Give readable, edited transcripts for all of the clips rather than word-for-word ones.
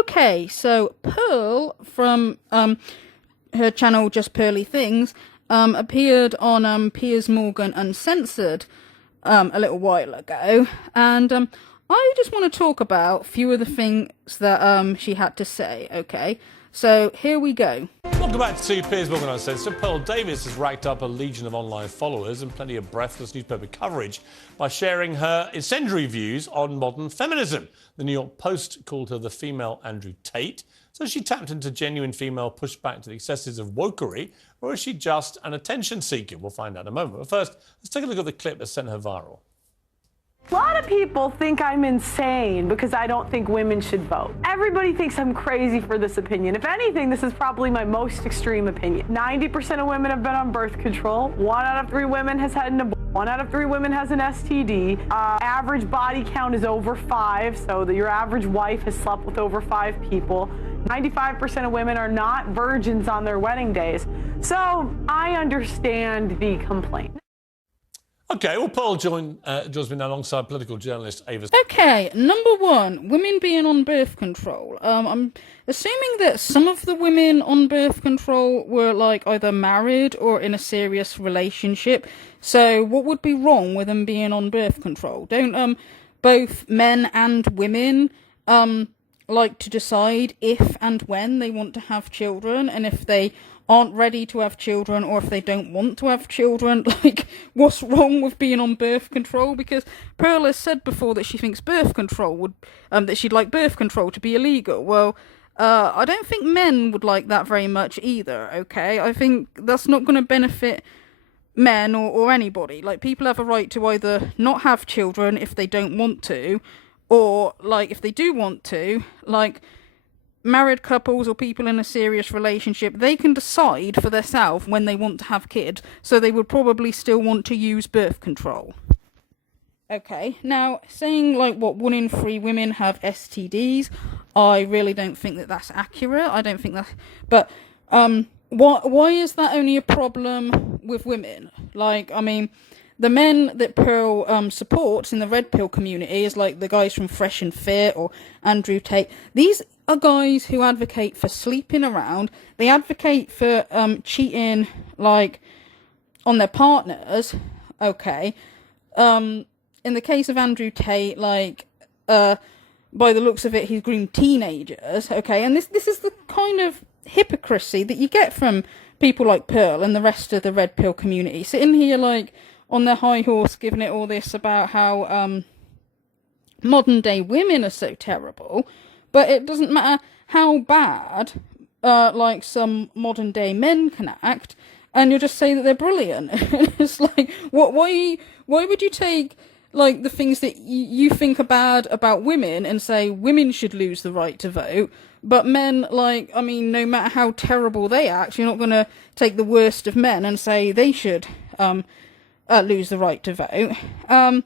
Okay, so Pearl from her channel Just Pearly Things appeared on Piers Morgan Uncensored a little while ago, and I just want to talk about a few of the things that she had to say. Okay, so here we go. Welcome back to Piers Morgan Uncensored. Pearl Davis has racked up a legion of online followers and plenty of breathless newspaper coverage by sharing her incendiary views on modern feminism. The New York Post called her the female Andrew Tate. So has she tapped into genuine female pushback to the excesses of wokery, or is she just an attention seeker? We'll find out in a moment. But first, let's take a look at the clip that sent her viral. A lot of people think I'm insane because I don't think women should vote. Everybody thinks I'm crazy for this opinion. If anything, this is probably my most extreme opinion. 90% of women have been on birth control. 1 out of 3 women has had an abortion. 1 out of 3 women has an STD. Average body count is over 5, so that your average wife has slept with over 5 people. 95% of women are not virgins on their wedding days. So I understand the complaint. OK, well, Pearl joins me now alongside political journalist Ava. Okay, number 1, women being on birth control. I'm assuming that some of the women on birth control were like either married or in a serious relationship. So what would be wrong with them being on birth control? Don't both men and women like to decide if and when they want to have children, and if they aren't ready to have children, or if they don't want to have children, like, what's wrong with being on birth control? Because Pearl has said before that she thinks birth control would, that she'd like birth control to be illegal. Well, I don't think men would like that very much either, okay? I think that's not going to benefit men or anybody. Like, people have a right to either not have children if they don't want to, or, like, if they do want to, like, married couples or people in a serious relationship, they can decide for themselves when they want to have kids, so they would probably still want to use birth control. Okay, now, saying, like, what 1 in 3 women have STDs, I really don't think that that's accurate. I don't think that... But, why is that only a problem with women? Like, I mean, the men that Pearl supports in the red pill community is like the guys from Fresh and Fit or Andrew Tate. These are guys who advocate for sleeping around. They advocate for cheating, like, on their partners. Okay. In the case of Andrew Tate, like, by the looks of it, he's groomed teenagers. Okay, and this is the kind of hypocrisy that you get from people like Pearl and the rest of the red pill community, sitting here like on their high horse, giving it all this about how modern day women are so terrible. But it doesn't matter how bad, like, some modern day men can act, and you'll just say that they're brilliant. It's like, why would you take, like, the things that you think are bad about women and say women should lose the right to vote, but men, like, I mean, no matter how terrible they act, you're not going to take the worst of men and say they should lose the right to vote.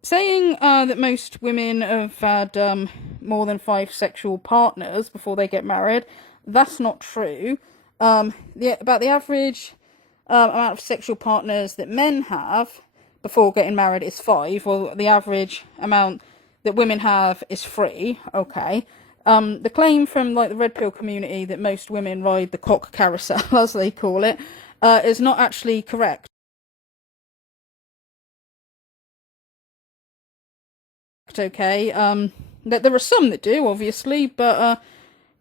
Saying that most women have had more than 5 sexual partners before they get married, that's not true. About the average amount of sexual partners that men have before getting married is 5, while the average amount that women have is 3, okay? The claim from, like, the red pill community that most women ride the cock carousel, as they call it, is not actually correct. Okay, that there are some that do, obviously, but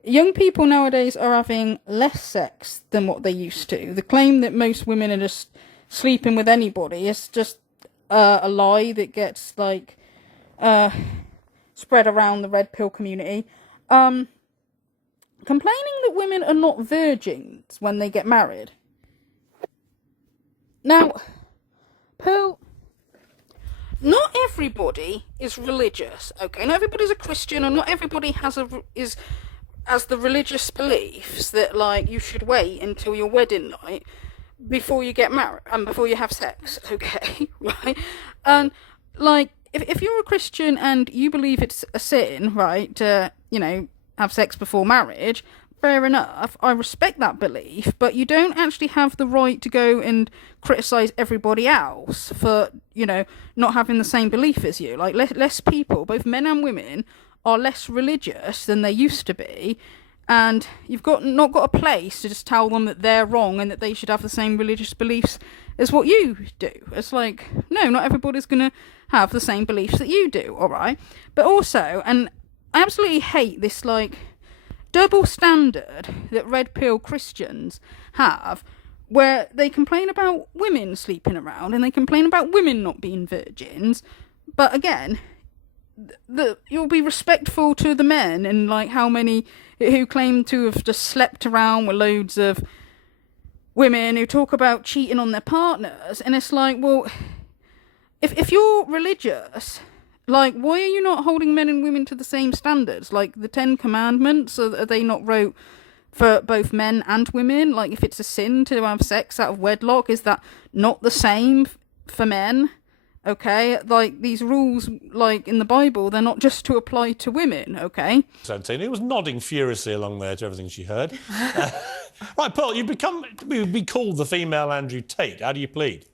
young people nowadays are having less sex than what they used to. The claim that most women are just sleeping with anybody is just a lie that gets, like, spread around the red pill community. Complaining that women are not virgins when they get married. Now, Pearl, not everybody is religious, okay? Not everybody's a Christian, and not everybody has the religious beliefs that, like, you should wait until your wedding night before you get married and before you have sex, okay? Right? And, like, if you're a Christian and you believe it's a sin, right, to, you know, have sex before marriage, fair enough, I respect that belief, but you don't actually have the right to go and criticise everybody else for, you know, not having the same belief as you. Like, less people, both men and women, are less religious than they used to be, and you've not got a place to just tell them that they're wrong and that they should have the same religious beliefs as what you do. It's like, no, not everybody's going to have the same beliefs that you do, alright? But also, and I absolutely hate this, like, double standard that red pill Christians have, where they complain about women sleeping around and they complain about women not being virgins, but again, you'll be respectful to the men and like how many who claim to have just slept around with loads of women who talk about cheating on their partners, and it's like, well, if you're religious, like, why are you not holding men and women to the same standards? Like, the 10 Commandments, are they not wrote for both men and women? Like, if it's a sin to have sex out of wedlock, is that not the same for men? Okay, like, these rules, like, in the Bible, they're not just to apply to women, okay? Santini was nodding furiously along there to everything she heard. Right, Pearl, you've be called the female Andrew Tate. How do you plead?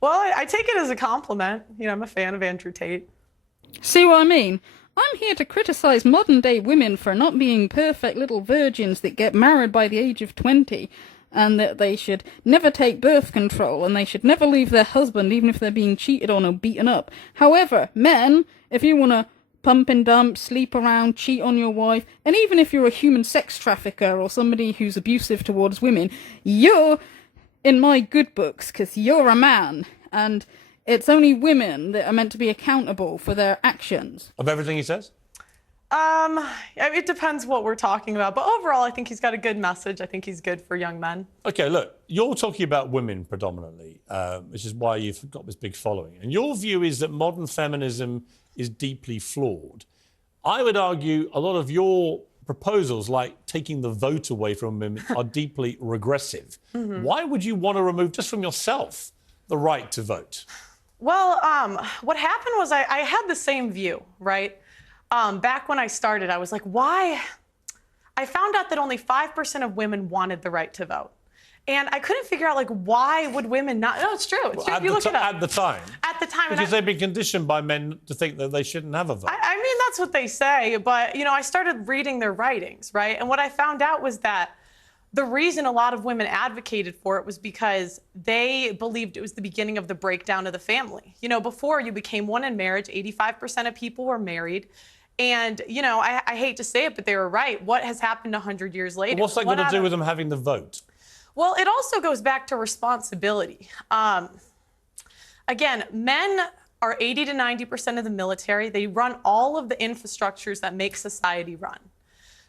Well, I take it as a compliment. You know, I'm a fan of Andrew Tate. See what I mean? I'm here to criticise modern-day women for not being perfect little virgins that get married by the age of 20, and that they should never take birth control, and they should never leave their husband even if they're being cheated on or beaten up. However, men, if you want to pump and dump, sleep around, cheat on your wife, and even if you're a human sex trafficker or somebody who's abusive towards women, you're in my good books, because you're a man, and it's only women that are meant to be accountable for their actions. Of everything he says? It depends what we're talking about, but overall, I think he's got a good message. I think he's good for young men. OK, look, you're talking about women predominantly, which is why you've got this big following. And your view is that modern feminism is deeply flawed. I would argue a lot of your proposals, like taking the vote away from women, are deeply regressive. Mm-hmm. Why would you want to remove, just from yourself, the right to vote? Well, what happened was I had the same view, right? Back when I started, I was like, why? I found out that only 5% of women wanted the right to vote. And I couldn't figure out, like, why would women not? No, it's true. It's true. You look it up. At the time? At the time. Because they've been conditioned by men to think that they shouldn't have a vote. I mean, that's what they say. But, you know, I started reading their writings, right? And what I found out was that the reason a lot of women advocated for it was because they believed it was the beginning of the breakdown of the family. You know, before you became one in marriage, 85% of people were married. And, you know, I hate to say it, but they were right. What has happened 100 years later? Well, what's that got to do with them having the vote? Well, it also goes back to responsibility. Again, men are 80 to 90% of the military. They run all of the infrastructures that make society run.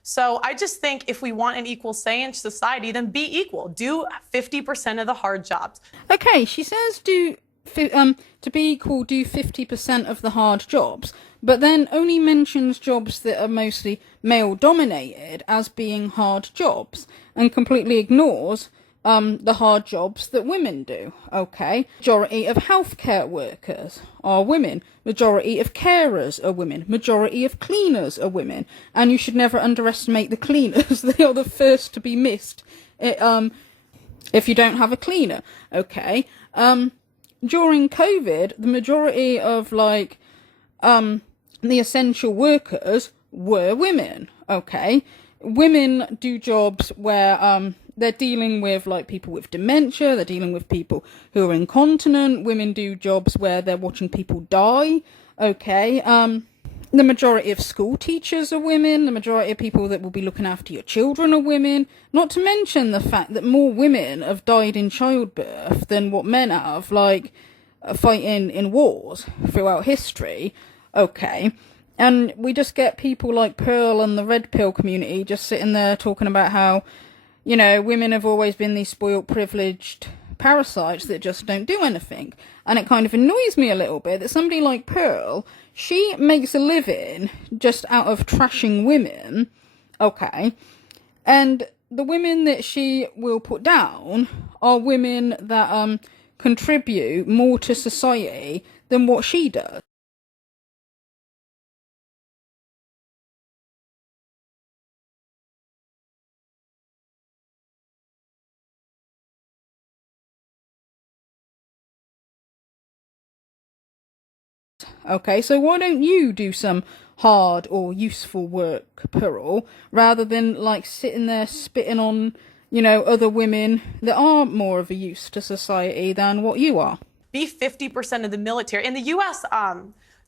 So I just think if we want an equal say in society, then be equal. Do 50% of the hard jobs. Okay, she says to be equal, do 50% of the hard jobs, but then only mentions jobs that are mostly male-dominated as being hard jobs, and completely ignores the hard jobs that women do, okay? Majority of healthcare workers are women. Majority of carers are women. Majority of cleaners are women. And you should never underestimate the cleaners. They are the first to be missed if you don't have a cleaner, okay? During COVID, the majority of, like, the essential workers were women, okay? Women do jobs where they're dealing with, like, people with dementia, they're dealing with people who are incontinent. Women do jobs where they're watching people die, okay? The majority of school teachers are women. The majority of people that will be looking after your children are women. Not to mention the fact that more women have died in childbirth than what men have, like, fighting in wars throughout history, okay? And we just get people like Pearl and the red pill community just sitting there talking about how, you know, women have always been these spoiled, privileged parasites that just don't do anything. And it kind of annoys me a little bit that somebody like Pearl, she makes a living just out of trashing women, okay? And the women that she will put down are women that contribute more to society than what she does. Okay, so why don't you do some hard or useful work, Pearl, rather than like sitting there spitting on, other women that are more of a use to society than what you are? Be 50% of the military. In the U.S.,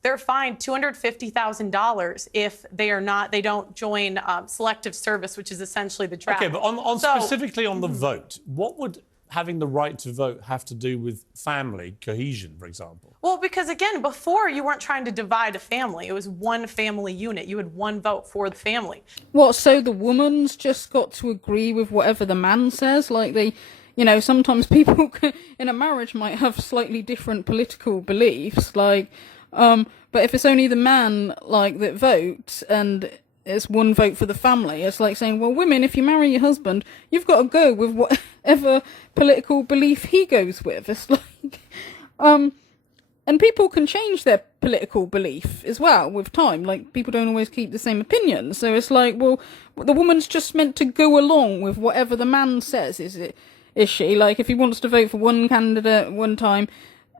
they're fined $250,000 if they don't join selective service, which is essentially the draft. Okay, but specifically on the vote, what would having the right to vote have to do with family cohesion, for example? Well, because again, before you weren't trying to divide a family. It was one family unit. You had one vote for the family. What, so the woman's just got to agree with whatever the man says? Like sometimes people in a marriage might have slightly different political beliefs, but if it's only the man, that votes, and it's one vote for the family, it's like saying, well, women, if you marry your husband, you've got to go with whatever political belief he goes with. It's like, and people can change their political belief as well with time. Like, people don't always keep the same opinions. So it's like, well, the woman's just meant to go along with whatever the man says, is she? Like, if he wants to vote for one candidate one time,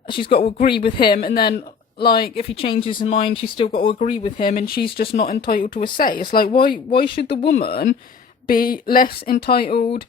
she's got to agree with him, and then, if he changes his mind, she's still got to agree with him, and she's just not entitled to a say. It's like, why should the woman be less entitled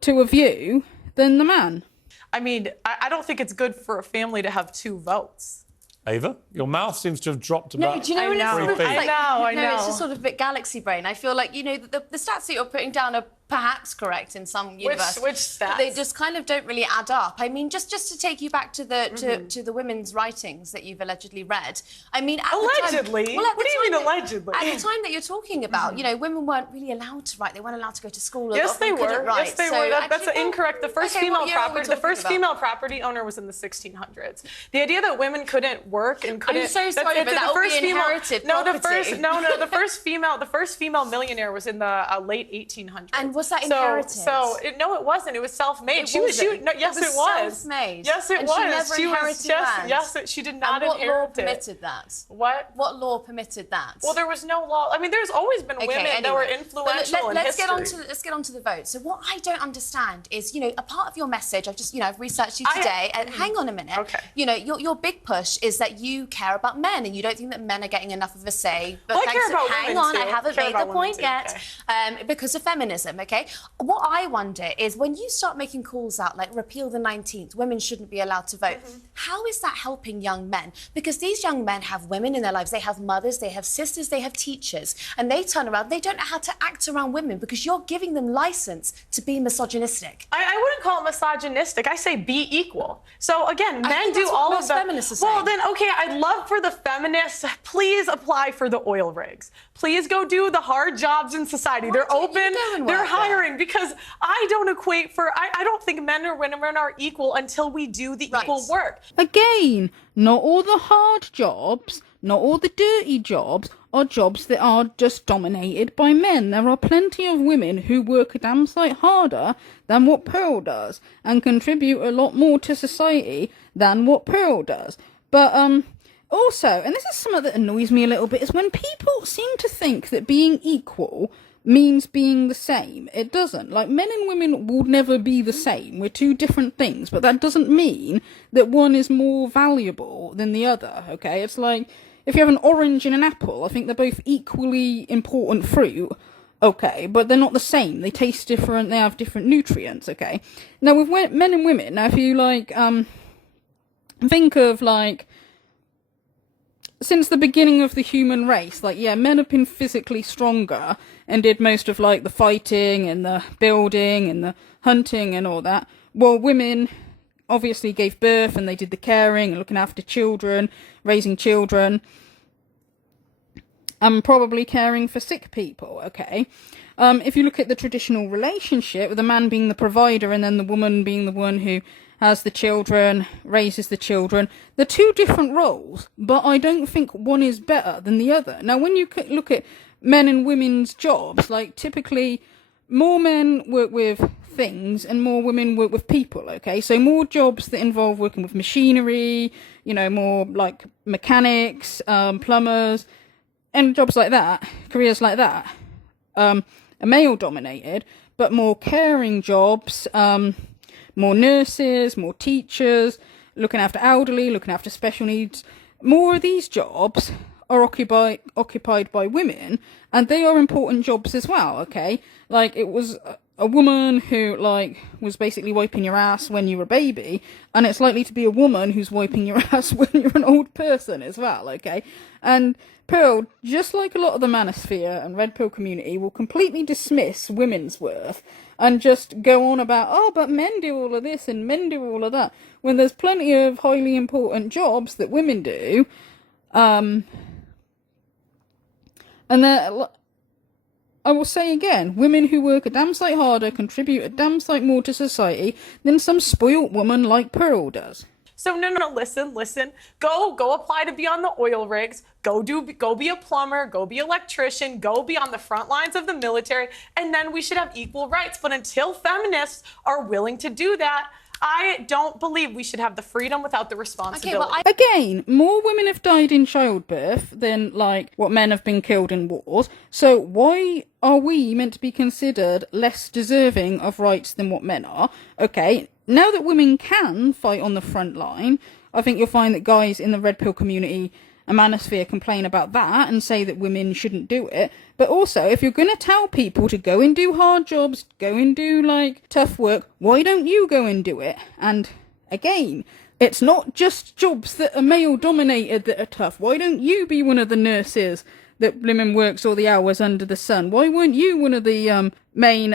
to a view than the man? I mean, I don't think it's good for a family to have two votes. Ava, your mouth seems to have dropped about No, do you know when it's sort of like, I know. It's just sort of a bit galaxy brain. I feel like, the stats that you're putting down are perhaps correct in some universe. Which stats? They just kind of don't really add up. I mean, just to take you back to the to the women's writings that you've allegedly read. I mean, allegedly? The time, well, what do you mean allegedly? At the time that you're talking about, women weren't really allowed to write. They weren't allowed to go to school. Yes, they were. Write. Yes, they were. That's incorrect. The first female property owner was in the 1600s. The idea that women couldn't work and couldn't. I'm so sorry, but that would be inherited property. The first female millionaire was in the late 1800s. And was that inherited? No, it wasn't. It was self-made. Yes, it was. Self-made. Yes, it and was. She never inherited land. Yes, she did not inherit it. What law permitted that? What? What law permitted that? Well, there was no law. I mean, there's always been women that were influential in history. Let's get on to the vote. So what I don't understand is, a part of your message, I've researched you today, and hang on a minute. Okay. Your big push is that you care about men and you don't think that men are getting enough of a say. But well, I care about hang women on, too. I haven't made the point yet. Okay. Because of feminism, okay? What I wonder is when you start making calls out like repeal the 19th, women shouldn't be allowed to vote. How is that helping young men? Because these young men have women in their lives. They have mothers, they have sisters, they have teachers. And they turn around, they don't know how to act around women because you're giving them license to be misogynistic. I wouldn't call it misogynistic. I say be equal. So again, men do all of that. Well, then, okay, I'd love for the feminists, please apply for the oil rigs. Please go do the hard jobs in society. They're open, they're hiring, because I don't think men or women are equal until we do the equal work. Again, not all the hard jobs, not all the dirty jobs are jobs that are just dominated by men. There are plenty of women who work a damn sight harder than what Pearl does and contribute a lot more to society than what Pearl does. But also, and this is something that annoys me a little bit, is when people seem to think that being equal means being the same. It doesn't. Like, men and women will never be the same. We're two different things, but that doesn't mean that one is more valuable than the other, okay? It's like, if you have an orange and an apple, I think they're both equally important fruit, okay, but they're not the same. They taste different, they have different nutrients, okay? Now, with men and women, now if you, think of, since the beginning of the human race, men have been physically stronger and did most of, the fighting and the building and the hunting and all that. Well, women obviously gave birth and they did the caring and looking after children, raising children, and probably caring for sick people, okay? If you look at the traditional relationship, with the man being the provider and then the woman being the one who has the children, raises the children, they're two different roles, but I don't think one is better than the other. Now, when you look at men and women's jobs, typically more men work with things and more women work with people, okay? So more jobs that involve working with machinery, more like mechanics, plumbers, and jobs like that, careers like that, are male dominated, but more caring jobs, more nurses, more teachers, looking after elderly, looking after special needs more of these jobs are occupied by women, and they are important jobs as well, okay? Like, it was a woman who, like, was basically wiping your ass when you were a baby, and it's likely to be a woman who's wiping your ass when you're an old person as well, okay? And Pearl, just like a lot of the manosphere and red pill community, will completely dismiss women's worth and just go on about, oh, but men do all of this and men do all of that, when there's plenty of highly important jobs that women do. And I will say again, women who work a damn sight harder contribute a damn sight more to society than some spoilt woman like Pearl does. So no, listen. Go apply to be on the oil rigs. Go be a plumber. Go be an electrician. Go be on the front lines of the military. And then we should have equal rights. But until feminists are willing to do that, I don't believe we should have the freedom without the responsibility. Okay, Again, more women have died in childbirth than, like, what men have been killed in wars. So why are we meant to be considered less deserving of rights than what men are? Okay, now that women can fight on the front line, I think you'll find that guys in the red pill community and manosphere complain about that and say that women shouldn't do it. But also, if you're going to tell people to go and do hard jobs, go and do, like, tough work, why don't you go and do it? And again, it's not just jobs that are male dominated that are tough. Why don't you be one of the nurses that blimmin' works all the hours under the sun? Why weren't you one of the main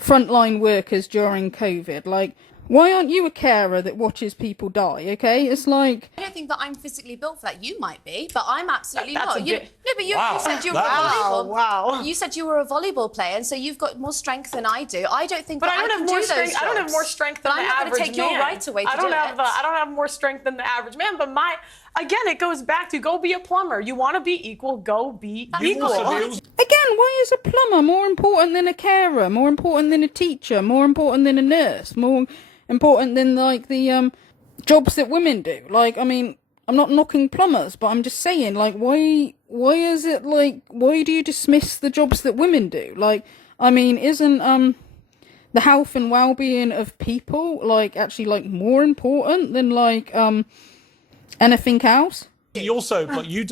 frontline workers during COVID? Like, why aren't you a carer that watches people die, okay? It's like... I don't think that I'm physically built for that. You might be, but I'm absolutely That's not. a You said you were a volleyball. Wow. You said you were a volleyball player, and so you've got more strength than I do. I don't think But that I don't have more strength. I don't have more strength than the average man. I'm not going to take your right away to do it. I don't have more strength than the average man. But again, it goes back to go be a plumber. You want to be equal, go be equal. Again, why is a plumber more important than a carer, more important than a teacher, more important than a nurse, more important than, like, the jobs that women do? Like, I mean, I'm not knocking plumbers, but I'm just saying, like, why is it, like, why do you dismiss the jobs that women do? Like, I mean, isn't the health and well-being of people, like, actually, like, more important than, like, anything else? You also, but you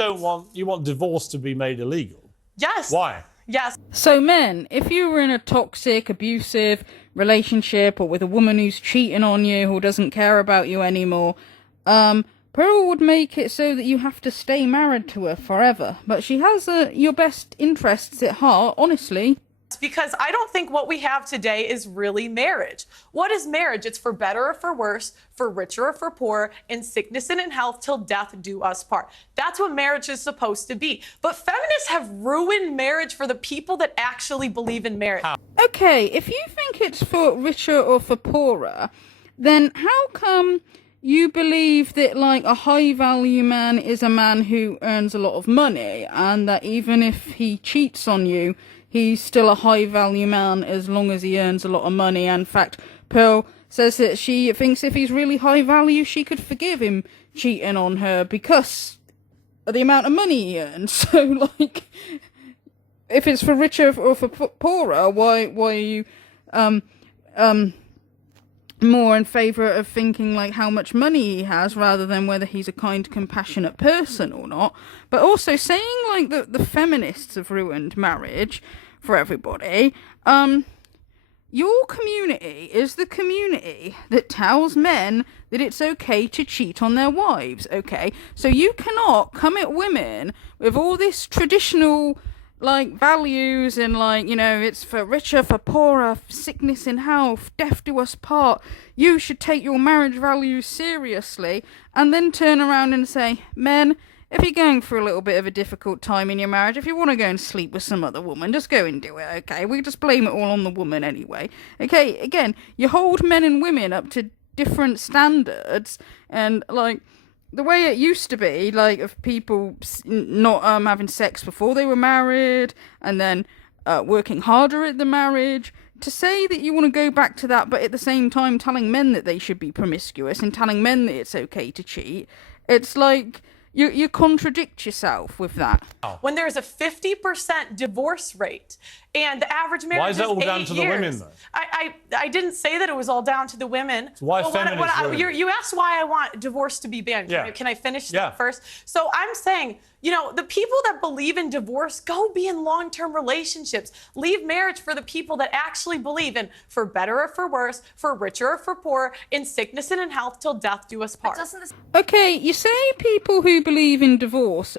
want divorce to be made illegal. Yes. Why? Yes. So men, if you were in a toxic, abusive relationship, or with a woman who's cheating on you, who doesn't care about you anymore, Pearl would make it so that you have to stay married to her forever. But she has your best interests at heart, honestly. Because I don't think what we have today is really marriage. What is marriage? It's for better or for worse, for richer or for poorer, in sickness and in health, till death do us part. That's what marriage is supposed to be. But feminists have ruined marriage for the people that actually believe in marriage. Okay, if you think it's for richer or for poorer, then how come you believe that, like, a high value man is a man who earns a lot of money, and that even if he cheats on you, he's still a high value man as long as he earns a lot of money? And in fact, Pearl says that she thinks if he's really high value, she could forgive him cheating on her because of the amount of money he earns. So, like, if it's for richer or for poorer, why are you more in favour of thinking, like, how much money he has rather than whether he's a kind, compassionate person or not? But also saying, like, the feminists have ruined marriage for everybody. Your community is the community that tells men that it's okay to cheat on their wives, okay? So you cannot come at women with all this traditional, like, values and, like, you know, it's for richer, for poorer, sickness and health, death do us part, you should take your marriage values seriously, and then turn around and say, men, if you're going through a little bit of a difficult time in your marriage, if you want to go and sleep with some other woman, just go and do it, okay? We just blame it all on the woman anyway. Okay, again, you hold men and women up to different standards, and, like, the way it used to be, like, of people not having sex before they were married, and then working harder at the marriage, to say that you want to go back to that, but at the same time telling men that they should be promiscuous and telling men that it's okay to cheat, it's like you contradict yourself with that. When there's a 50% divorce rate and the average marriage Why is that all down to the women, though? I didn't say that it was all down to the women. So why But feminists you asked why I want divorce to be banned. Yeah. Can I finish that first? So I'm saying, you know, the people that believe in divorce, go be in long-term relationships. Leave marriage for the people that actually believe in for better or for worse, for richer or for poor, in sickness and in health, till death do us part. Okay, you say people who believe in divorce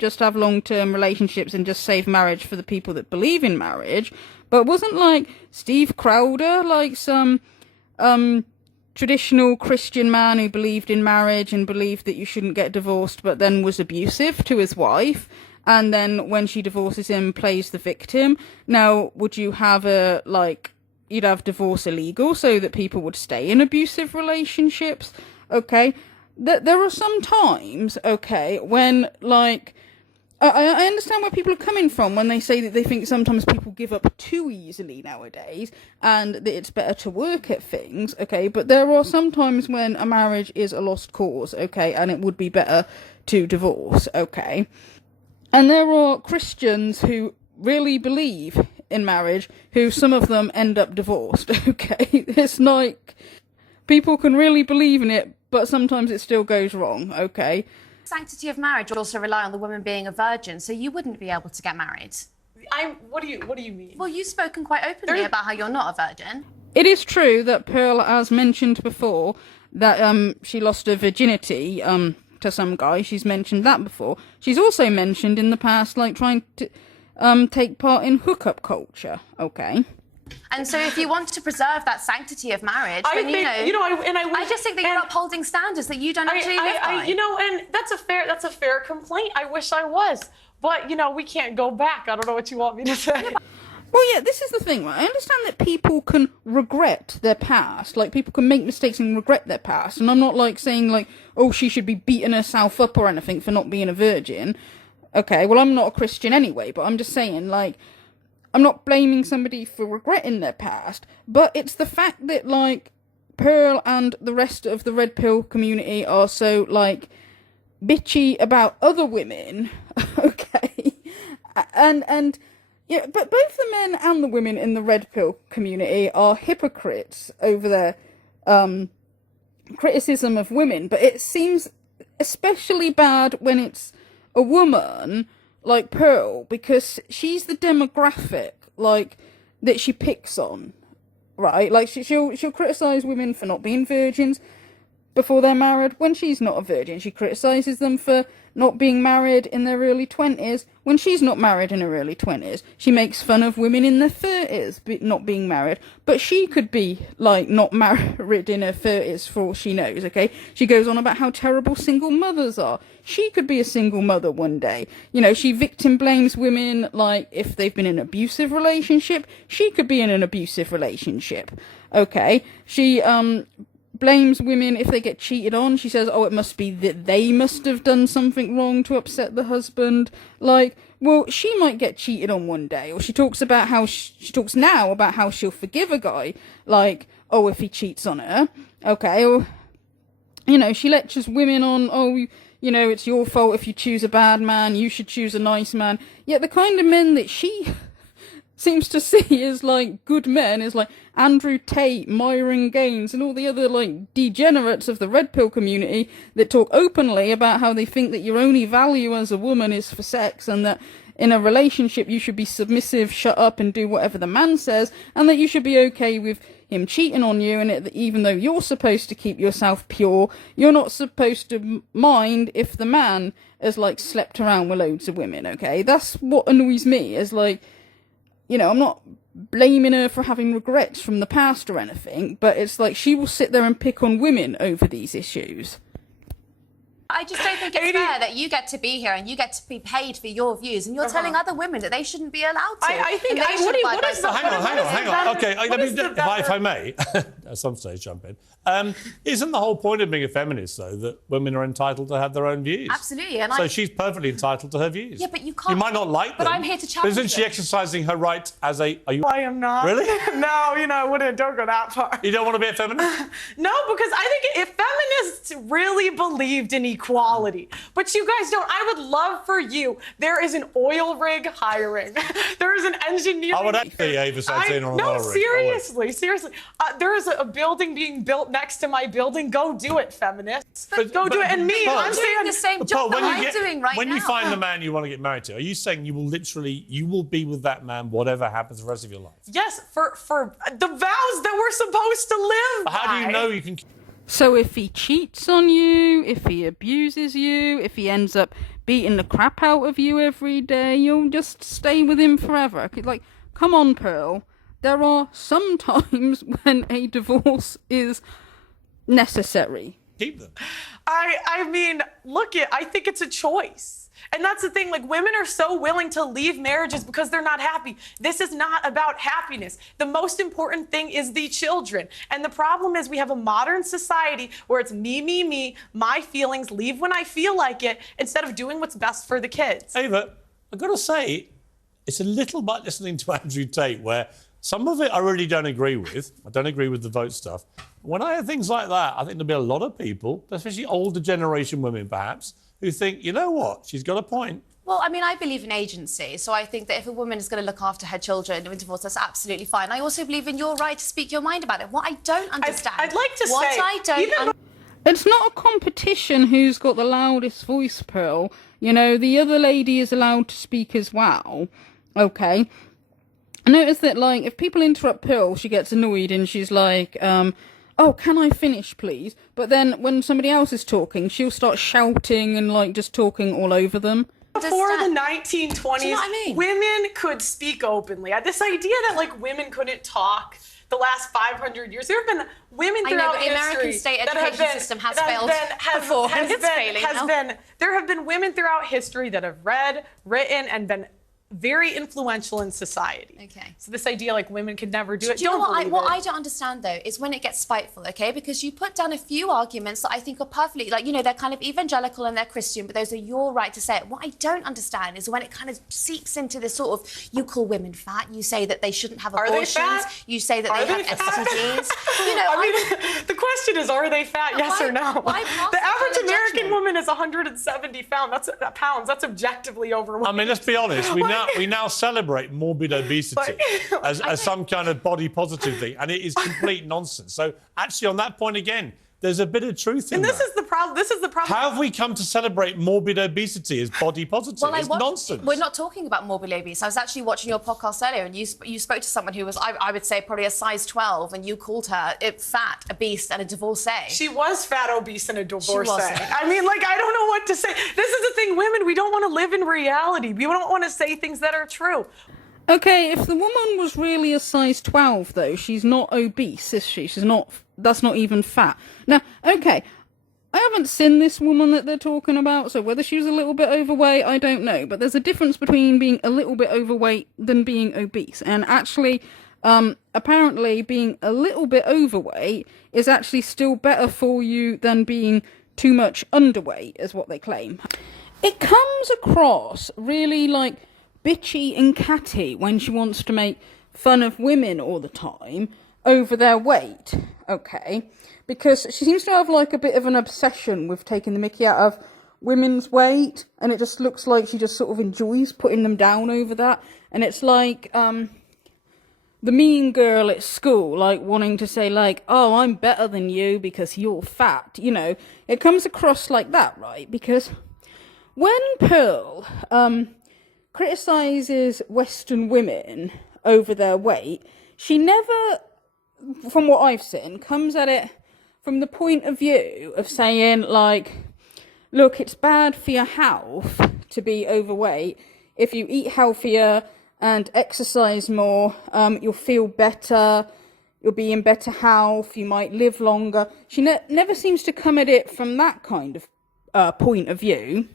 just have long-term relationships and just save marriage for the people that believe in marriage, but wasn't like Steve Crowder like some traditional Christian man who believed in marriage and believed that you shouldn't get divorced, but then was abusive to his wife, and then when she divorces him plays the victim? Now, would you have you'd have divorce illegal so that people would stay in abusive relationships? Okay, there are some times, okay, when, like, I understand where people are coming from when they say that they think sometimes people give up too easily nowadays and that it's better to work at things, okay, but there are some times when a marriage is a lost cause, okay, and it would be better to divorce, okay. And there are Christians who really believe in marriage, who some of them end up divorced, okay. It's like people can really believe in it, but sometimes it still goes wrong, okay. Sanctity of marriage would also rely on the woman being a virgin, so you wouldn't be able to get married. What do you mean? Well, you've spoken quite openly about how you're not a virgin. It is true that Pearl has mentioned before that she lost her virginity to some guy. She's mentioned that before. She's also mentioned in the past, like, trying to take part in hookup culture, okay. And so if you want to preserve that sanctity of marriage, I then, I just think that you're upholding standards that you don't actually live by. And that's a fair complaint. I wish I was. But, you know, we can't go back. I don't know what you want me to say. Well, yeah, this is the thing, right? I understand that people can regret their past. Like, people can make mistakes and regret their past. And I'm not, like, saying, like, oh, she should be beating herself up or anything for not being a virgin. Okay, well, I'm not a Christian anyway, but I'm just saying, like, I'm not blaming somebody for regretting their past, but it's the fact that, like, Pearl and the rest of the red pill community are so, like, bitchy about other women, okay, and yeah, but both the men and the women in the red pill community are hypocrites over their criticism of women, but it seems especially bad when it's a woman like Pearl, because she's the demographic, like, that she picks on, right? Like, she'll criticize women for not being virgins before they're married when she's not a virgin. She criticizes them for not being married in their early 20s when she's not married in her early 20s. She makes fun of women in their 30s not being married, but she could be, like, not married in her 30s for all she knows, okay? She goes on about how terrible single mothers are. She could be a single mother one day. You know, she victim blames women, like, if they've been in an abusive relationship, she could be in an abusive relationship, okay? She, blames women if they get cheated on. She says, oh, it must be that they must have done something wrong to upset the husband. Like, well, she might get cheated on one day. Or she talks about how she talks now about how she'll forgive a guy, like, oh, if he cheats on her, okay. Or, you know, she lectures women on, oh, you know, it's your fault if you choose a bad man, you should choose a nice man. Yet the kind of men that she seems to see as, like, good men is, like, Andrew Tate, Myron Gaines, and all the other, like, degenerates of the red pill community that talk openly about how they think that your only value as a woman is for sex, and that in a relationship you should be submissive, shut up, and do whatever the man says, and that you should be okay with him cheating on you, and even though you're supposed to keep yourself pure, you're not supposed to mind if the man has, like, slept around with loads of women, okay? That's what annoys me, is, like, you know, I'm not blaming her for having regrets from the past or anything, but it's like she will sit there and pick on women over these issues. I just don't think it's fair that you get to be here and you get to be paid for your views, and you're telling other women that they shouldn't be allowed to. I think, hang on. Okay, if I may. at some stage jump in. Isn't the whole point of being a feminist, though, that women are entitled to have their own views? Absolutely. And so she's perfectly entitled to her views. Yeah, but you can't. You might not like them. But I'm here to challenge Isn't she them. exercising her right as a... Are you... I am not. Really? No, I wouldn't. Don't go that far. You don't want to be a feminist? No, because I think if feminists really believed in equality, but you guys don't, I would love for you. There is an oil rig hiring. There is an engineering. I would actually Ava sat in on an oil rig. No, seriously. There is a building being built next to my building. Go do it, feminists. Go do it. And me, Paul, I'm saying the same job that I'm doing right now. When you find the man you want to get married to, are you saying you will be with that man whatever happens the rest of your life? yes, for the vows that we're supposed to live by. How do you know you can... So if he cheats on you, if he abuses you, if he ends up beating the crap out of you every day, you'll just stay with him forever. Like, come on, Pearl. There are some times when a divorce is necessary. keep them? I mean, I think it's a choice. And that's the thing, like, women are so willing to leave marriages because they're not happy. This is not about happiness. The most important thing is the children. And the problem is we have a modern society where it's me, my feelings, leave when I feel like it, instead of doing what's best for the kids. Ava, I've got to say, it's a little bit listening to Andrew Tate, where some of it I really don't agree with. I don't agree with the vote stuff. When I hear things like that, I think there'll be a lot of people, especially older generation women perhaps, who think, you know what, she's got a point. Well, I mean, I believe in agency, so I think that if a woman is going to look after her children in divorce, that's absolutely fine. I also believe in your right to speak your mind about it. What I don't understand... I'd like to what say... I don't It's not a competition who's got the loudest voice, Pearl. You know, the other lady is allowed to speak as well. Okay. I notice that, like, if people interrupt Pearl, she gets annoyed and she's like, oh, can I finish, please? But then when somebody else is talking, she'll start shouting and, like, just talking all over them. Before the 1920s, Do you know what I mean? women could speak openly. This idea that, like, women couldn't talk the last 500 years. There have been women throughout but the history American state that education have been, system has that have failed been- before, has and it's been- failing has now. been- There have been women throughout history that have read, written, and been very influential in society. Okay. So this idea, like, women could never do it. Do you know what believe what it. I don't understand, though, is when it gets spiteful, okay? Because you put down a few arguments that I think are perfectly, like, you know, they're kind of evangelical and they're Christian, but those are your right to say it. What I don't understand is when it kind of seeps into this sort of, you call women fat, you say that they shouldn't have Are they abortions, fat? you say that Are they they have fat? STDs. You know, I mean, the question is, are they fat? Yes or no? why pass The that kind average of American judgment? woman is 170 pounds. That's objectively overweight. I mean, let's be honest, we now celebrate morbid obesity But- as some kind of body positive thing, and it is complete nonsense. So actually, on that point again, there's a bit of truth in And that. this is the problem. How have we come to celebrate morbid obesity as body positive? Well, it's nonsense. We're not talking about morbid obese. I was actually watching your podcast earlier, and you spoke to someone who was, I would say, probably a size 12, and you called her fat, obese, and a divorcee. She was fat, obese, and a divorcee. wasn't. I mean, like, I don't know what to say. This is the thing, women, we don't want to live in reality. We don't want to say things that are true. Okay, if the woman was really a size 12, though, she's not obese, is she? That's not even fat. Now, okay, I haven't seen this woman that they're talking about, so whether she was a little bit overweight, I don't know. But there's a difference between being a little bit overweight than being obese. And actually, apparently being a little bit overweight is actually still better for you than being too much underweight, is what they claim. It comes across really, like, bitchy and catty when she wants to make fun of women all the time over their weight, okay? Because she seems to have, like, a bit of an obsession with taking the mickey out of women's weight, and it just looks like she just sort of enjoys putting them down over that. And it's like, the mean girl at school, like, wanting to say, like, oh, I'm better than you because you're fat, you know? It comes across like that, right? Because when Pearl, criticises Western women over their weight, she never, from what I've seen, comes at it from the point of view of saying, like, look, it's bad for your health to be overweight. If you eat healthier and exercise more, you'll feel better, you'll be in better health, you might live longer. She never seems to come at it from that kind of point of view.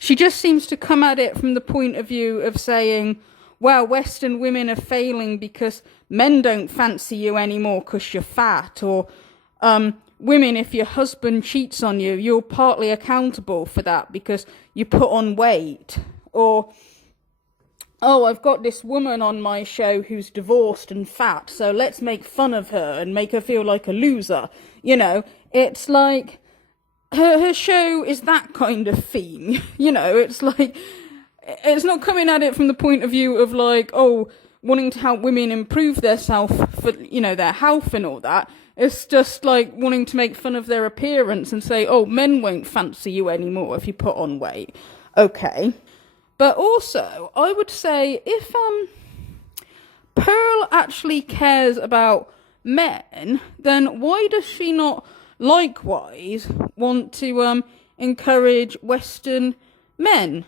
She just seems to come at it from the point of view of saying, well, Western women are failing because men don't fancy you anymore because you're fat, or women, if your husband cheats on you, you're partly accountable for that because you put on weight, or oh, I've got this woman on my show who's divorced and fat, so let's make fun of her and make her feel like a loser. You know, it's like her show is that kind of theme. You know, it's like, it's not coming at it from the point of view of like, oh, wanting to help women improve their self for, you know, their health and all that. It's just like wanting to make fun of their appearance and say, oh, men won't fancy you anymore if you put on weight. Okay. But also, I would say if Pearl actually cares about men, then why does she not likewise want to encourage Western men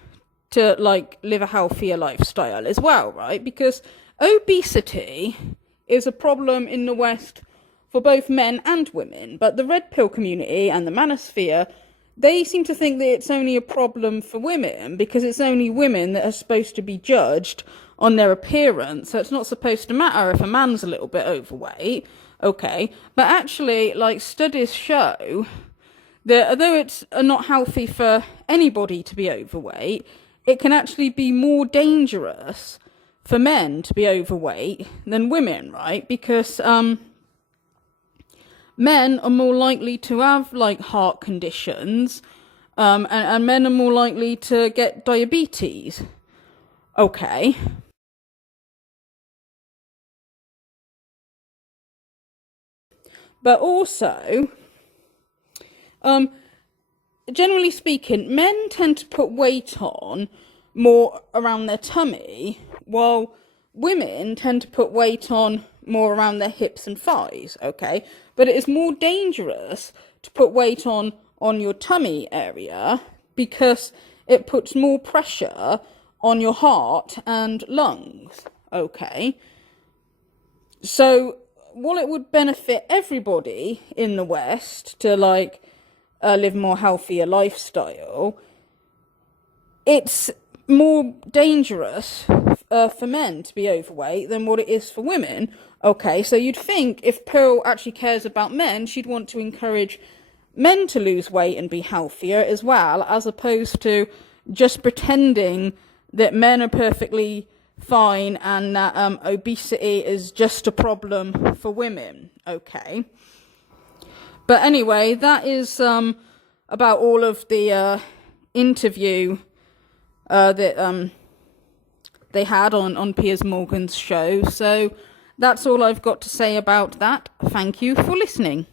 to like live a healthier lifestyle as well, right? Because obesity is a problem in the West for both men and women, but the red pill community and the manosphere, they seem to think that it's only a problem for women because it's only women that are supposed to be judged on their appearance, so it's not supposed to matter if a man's a little bit overweight, okay? But actually, like, studies show that although it's not healthy for anybody to be overweight, it can actually be more dangerous for men to be overweight than women, right? Because men are more likely to have like heart conditions, and men are more likely to get diabetes. Okay. But also, generally speaking, men tend to put weight on more around their tummy, while women tend to put weight on more around their hips and thighs, okay? But it is more dangerous to put weight on your tummy area because it puts more pressure on your heart and lungs, okay? So, while it would benefit everybody in the West to, like, live a more healthier lifestyle, it's more dangerous for men to be overweight than what it is for women. Okay, so you'd think if Pearl actually cares about men, she'd want to encourage men to lose weight and be healthier as well, as opposed to just pretending that men are perfectly fine and that obesity is just a problem for women. Okay. But anyway, that is about all of the interview that they had on Piers Morgan's show. So that's all I've got to say about that. Thank you for listening.